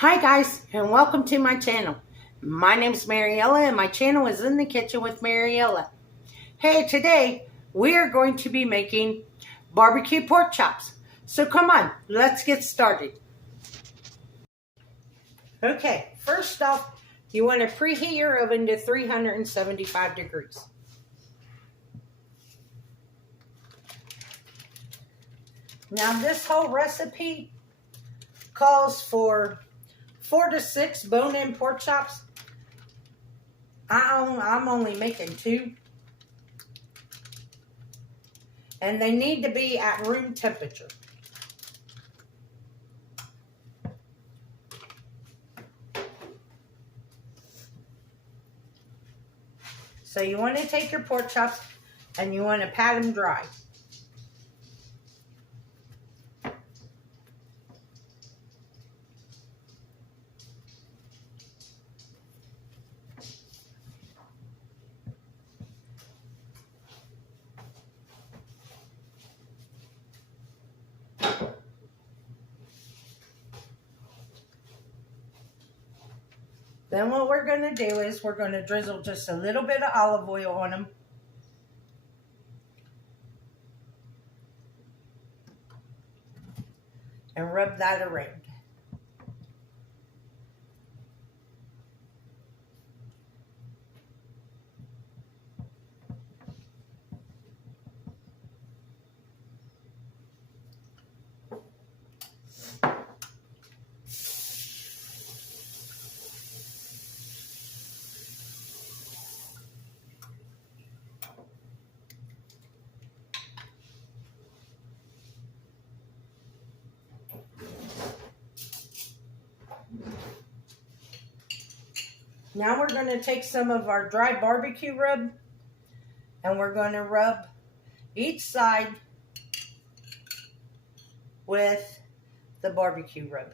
Hi guys, and welcome to my channel. My name is Mariella, and my channel is In the Kitchen with Mariella. Hey, today we are going to be making barbecue pork chops. So come on, let's get started. Okay, first off, you want to preheat your oven to 375 degrees. Now this whole recipe calls for 4 to 6 bone-in pork chops. I'm only making 2. And they need to be at room temperature. So you want to take your pork chops and you want to pat them dry. Then what we're going to do is we're going to drizzle just a little bit of olive oil on them. And rub that around. Now we're going to take some of our dry barbecue rub and we're going to rub each side with the barbecue rub.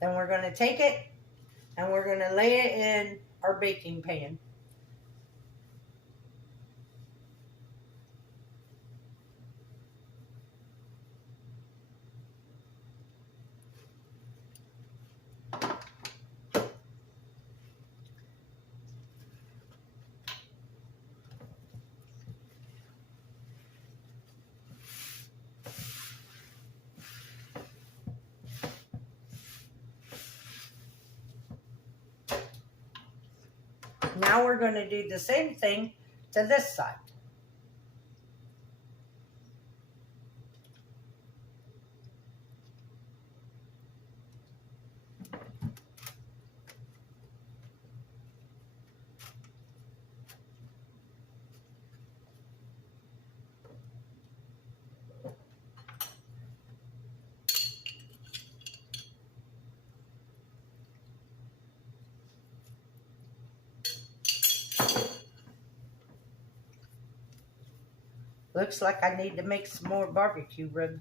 Then we're going to take it and we're going to lay it in our baking pan. Now we're going to do the same thing to this side. Looks like I need to make some more barbecue rib.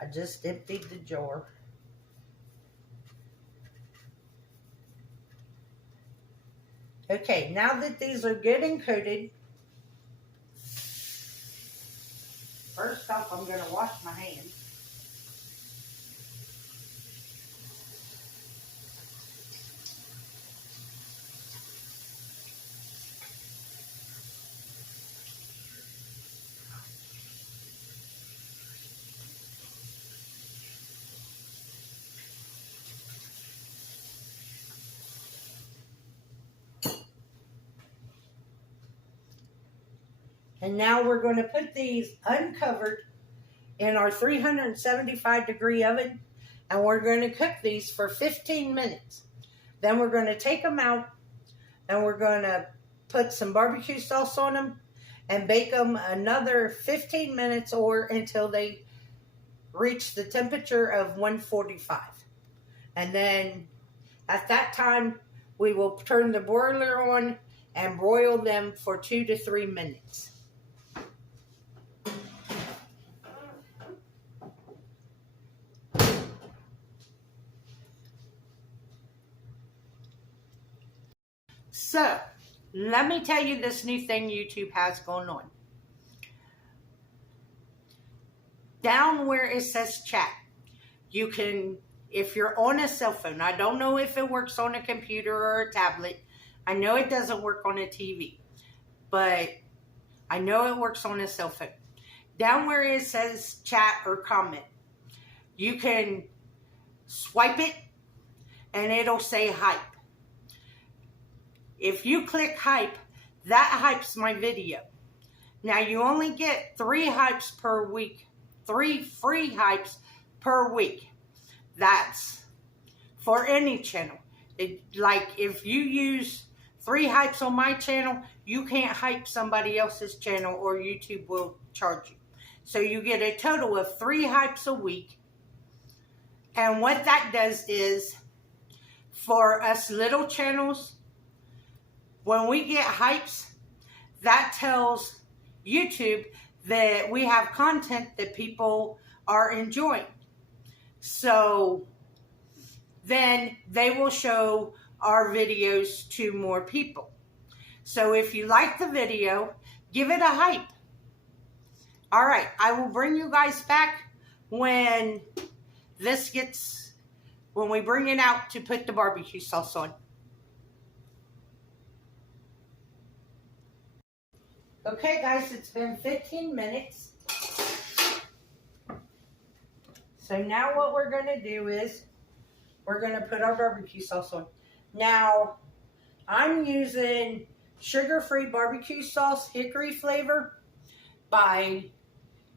I just emptied the jar. Okay, now that these are good and coated, first off I'm going to wash my hands. And now we're going to put these uncovered in our 375 degree oven, and we're going to cook these for 15 minutes. Then we're going to take them out and we're going to put some barbecue sauce on them and bake them another 15 minutes or until they reach the temperature of 145. And then at that time, we will turn the broiler on and broil them for 2 to 3 minutes. So, let me tell you this new thing YouTube has going on. Down where it says chat, you can, if you're on a cell phone, I don't know if it works on a computer or a tablet. I know it doesn't work on a TV, but I know it works on a cell phone. Down where it says chat or comment, you can swipe it and it'll say hype. If you click hype, that hypes my video. Now you only get 3 hypes per week, 3 free hypes per week. That's for any channel. Like if you use 3 hypes on my channel, you can't hype somebody else's channel or YouTube will charge you. So you get a total of 3 hypes a week. And what that does is, for us little channels, when we get hypes, that tells YouTube that we have content that people are enjoying. So then they will show our videos to more people. So if you like the video, give it a hype. All right, I will bring you guys back when we bring it out to put the barbecue sauce on. Okay guys, it's been 15 minutes. So now what we're going to do is we're going to put our barbecue sauce on. Now, I'm using sugar-free barbecue sauce, hickory flavor by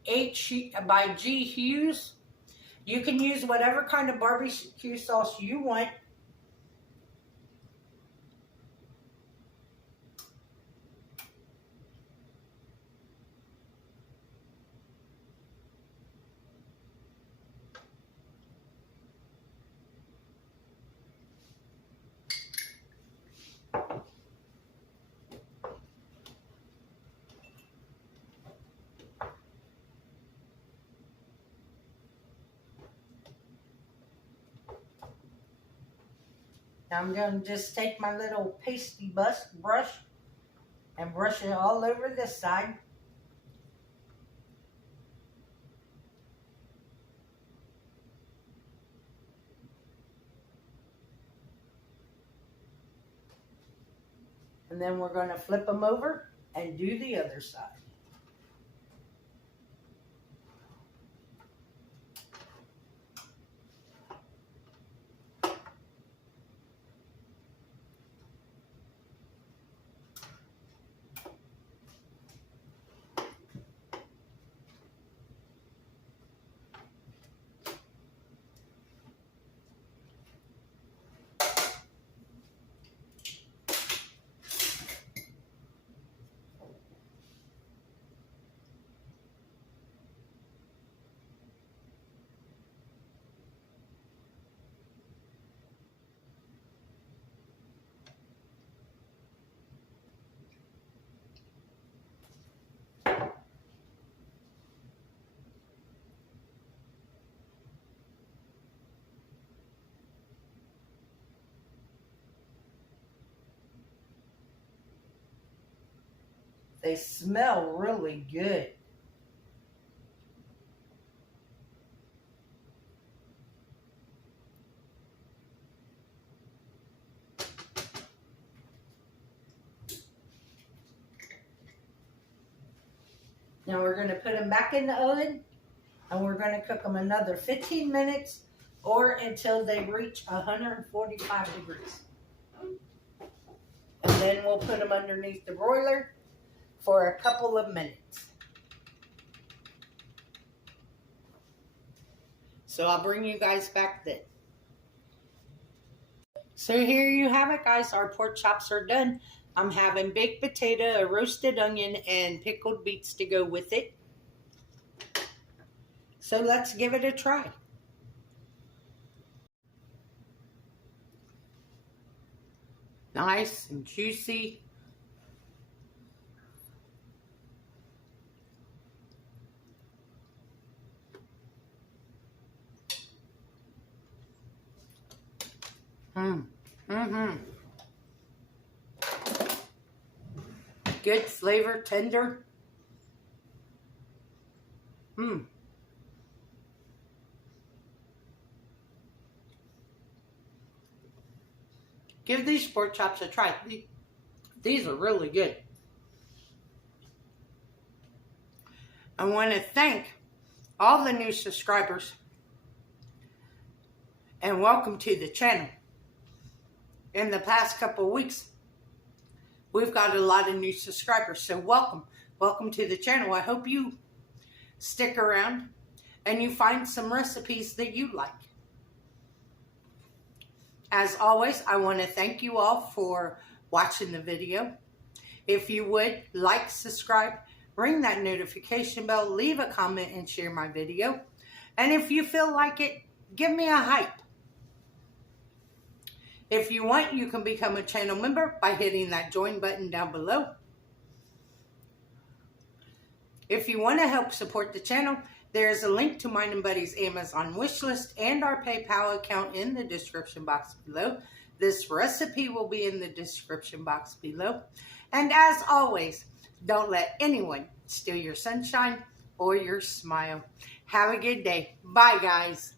G. Hughes. You can use whatever kind of barbecue sauce you want. Now I'm going to just take my little pasty brush and brush it all over this side. And then we're going to flip them over and do the other side. They smell really good. Now we're going to put them back in the oven and we're going to cook them another 15 minutes or until they reach 145 degrees. And then we'll put them underneath the broiler for a couple of minutes. So I'll bring you guys back then. So here you have it, guys. Our pork chops are done. I'm having baked potato, a roasted onion, and pickled beets to go with it. So let's give it a try. Nice and juicy. Good flavor, tender. Give these pork chops a try. These are really good. I want to thank all the new subscribers and welcome to the channel. In the past couple of weeks, we've got a lot of new subscribers, so welcome. Welcome to the channel. I hope you stick around and you find some recipes that you like. As always, I want to thank you all for watching the video. If you would, like, subscribe, ring that notification bell, leave a comment, and share my video. And if you feel like it, give me a hype. If you want, you can become a channel member by hitting that join button down below. If you want to help support the channel, there is a link to mine and Buddy's Amazon wishlist and our PayPal account in the description box below. This recipe will be in the description box below. And as always, don't let anyone steal your sunshine or your smile. Have a good day. Bye, guys.